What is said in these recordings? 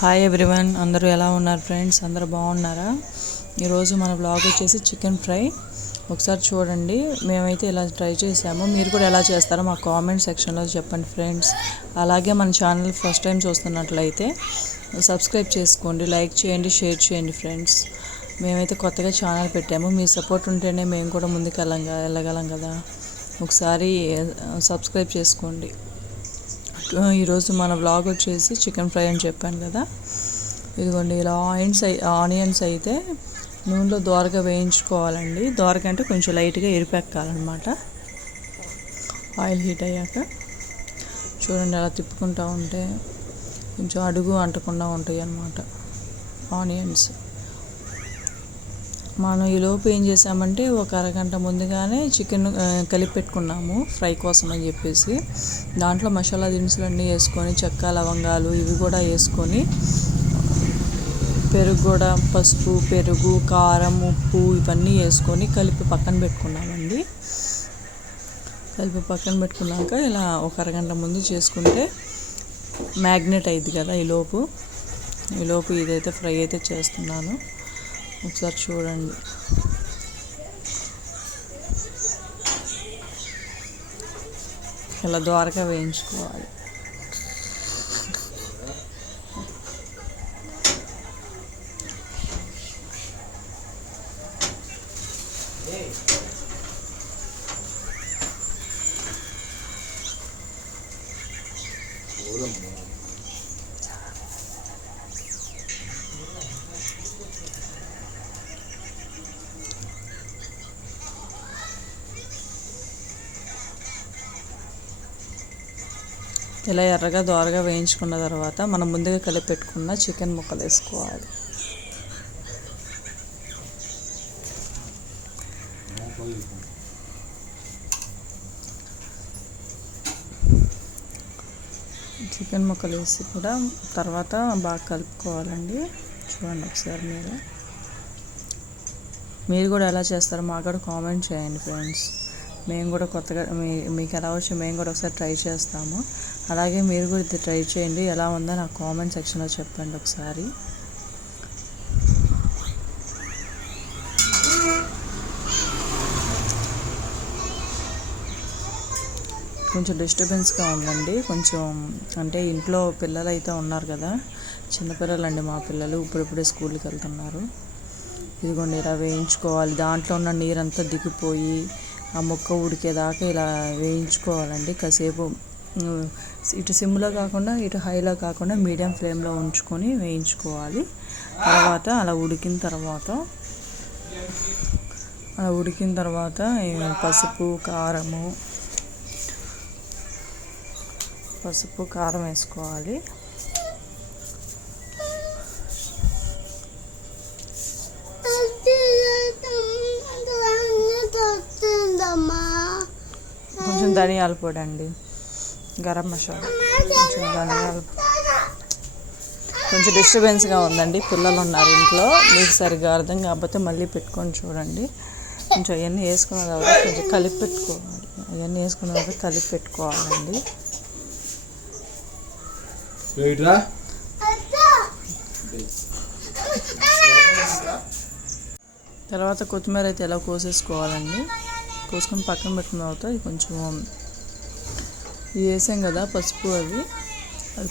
Hi everyone, అందరూ ఎలా ఉన్నారు ఫ్రెండ్స్? అందరూ బాగున్నారా? ఈరోజు మన బ్లాగ్ వచ్చేసి చికెన్ ఫ్రై. ఒకసారి చూడండి, మేమైతే ఇలా ట్రై చేసాము. మీరు కూడా ఎలా చేస్తారో మా కామెంట్ సెక్షన్లో చెప్పండి ఫ్రెండ్స్. అలాగే మన ఛానల్ ఫస్ట్ టైం చూస్తున్నట్లయితే సబ్స్క్రైబ్ చేసుకోండి, లైక్ చేయండి, షేర్ చేయండి ఫ్రెండ్స్. మేమైతే కొత్తగా ఛానల్ పెట్టాము. మీ సపోర్ట్ ఉంటేనే మేము కూడా ముందుకు వెళ్ళగలం కదా. ఒకసారి సబ్స్క్రైబ్ చేసుకోండి. ఈరోజు మన బ్లాగ్ వచ్చేసి చికెన్ ఫ్రై అని చెప్పాను కదా. ఇదిగోండి, ఇలా ఆనియన్స్ అయితే నూనెలో దోరగా వేయించుకోవాలండి. దోరగా అంటే కొంచెం లైట్గా ఎరిపెక్కాలన్నమాట. ఆయిల్ హీట్ అయ్యాక చూడండి, అలా తిప్పుకుంటూ ఉంటే కొంచెం అడుగు అంటకుండా ఉంటాయి అన్నమాట ఆనియన్స్. మనం ఈలోపు ఏం చేసామంటే ఒక అరగంట ముందుగానే చికెన్ కలిపి పెట్టుకున్నాము ఫ్రై కోసం అని చెప్పేసి. దాంట్లో మసాలా దినుసులు అన్నీ వేసుకొని, చెక్క లవంగాలు ఇవి కూడా వేసుకొని, పెరుగు కూడా పసుపు, పెరుగు, కారం, ఉప్పు ఇవన్నీ వేసుకొని కలిపి పక్కన పెట్టుకున్నామండి. కలిపి పక్కన పెట్టుకున్నాక ఇలా ఒక అరగంట ముందు చేసుకుంటే మ్యాగ్నెట్ అయింది కదా. ఈలోపు ఇదైతే ఫ్రై అయితే చేస్తున్నాను. ఒకసారి చూడండి. ఇలా ద్వారగా వేయించుకోవాలి. ఇలా ఎర్రగా దోరగా వేయించుకున్న తర్వాత మనం ముందుగా కలిపి పెట్టుకున్న చికెన్ ముక్కలు వేసుకోవాలి. చికెన్ ముక్కలు వేసి కూడా తర్వాత బాగా కలుపుకోవాలండి. చూడండి ఒకసారి మీరు కూడా ఎలా చేస్తారో మాకు కూడా కామెంట్ చేయండి ఫ్రెండ్స్. మేము కూడా కొత్తగా మీకు ఎలా వచ్చి మేము కూడా ఒకసారి ట్రై చేస్తాము. అలాగే మీరు కూడా ఇది ట్రై చేయండి. ఎలా ఉందో నాకు కామెంట్ సెక్షన్లో చెప్పండి ఒకసారి. కొంచెం డిస్టర్బెన్స్గా ఉందండి. కొంచెం అంటే ఇంట్లో పిల్లలు అయితే ఉన్నారు కదా, చిన్నపిల్లలండి మా పిల్లలు. ఇప్పుడిప్పుడే స్కూల్కి వెళ్తున్నారు. ఇదిగోండి, ఇలా వేయించుకోవాలి. దాంట్లో ఉన్న నీరంతా దిగిపోయి ఆ ముక్క ఉడికేదాకా ఇలా వేయించుకోవాలండి. కాసేపు ఇటు సిమ్లో కాకుండా ఇటు హైలో కాకుండా మీడియం ఫ్లేమ్లో ఉంచుకొని వేయించుకోవాలి. తర్వాత అలా ఉడికిన తర్వాత పసుపు కారం వేసుకోవాలి. కొంచెం ధనియాల పొడి అండి, గరం మసాలా, కొంచెం ధనియాల. కొంచెం డిస్టర్బెన్స్గా ఉందండి, పిల్లలు ఉన్నారు ఇంట్లో. మీకు సరిగ్గా అర్థం కాకపోతే మళ్ళీ పెట్టుకొని చూడండి. కొంచెం అవన్నీ వేసుకున్న తర్వాత కొంచెం కలిపి పెట్టుకోవాలండి. తర్వాత కొత్తిమీర అయితే ఎలా కోసేసుకోవాలండి. కోసుకొని పక్కన పెట్టిన తర్వాత ఇది కొంచెం వేసాం కదా పసుపు, అది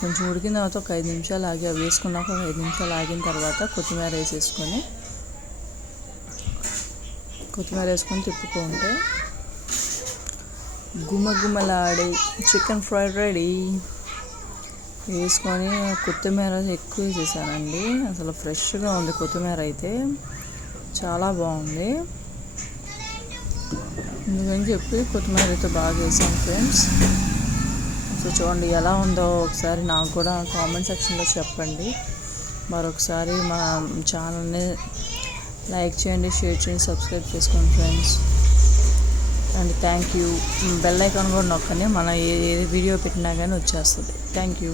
కొంచెం ఉడికిన తర్వాత ఒక 5 నిమిషాలు ఆగి, అవి వేసుకున్నాక ఒక 5 నిమిషాలు ఆగిన తర్వాత కొత్తిమీర వేసుకొని తిప్పుకుంటే గుమగుమలాడే చికెన్ ఫ్రై రెడీ. వేసుకొని కొత్తిమీర ఎక్కువ వేసేసానండి. అసలు ఫ్రెష్గా ఉంది కొత్తిమీర అయితే, చాలా బాగుంది. ఎందుకని చెప్పి కొత్తిమీర అయితే బాగా వేసాను ఫ్రెండ్స్. సో చూడండి ఎలా ఉందో ఒకసారి నాకు కూడా కామెంట్ సెక్షన్లో చెప్పండి. మరొకసారి మా ఛానల్ని లైక్ చేయండి, షేర్ చేయండి, సబ్స్క్రైబ్ చేసుకోండి friends. And thank you. Bell icon కూడా నొక్కండి, మనం ఏ వీడియో పెట్టినా కానీ వచ్చేస్తుంది. Thank you.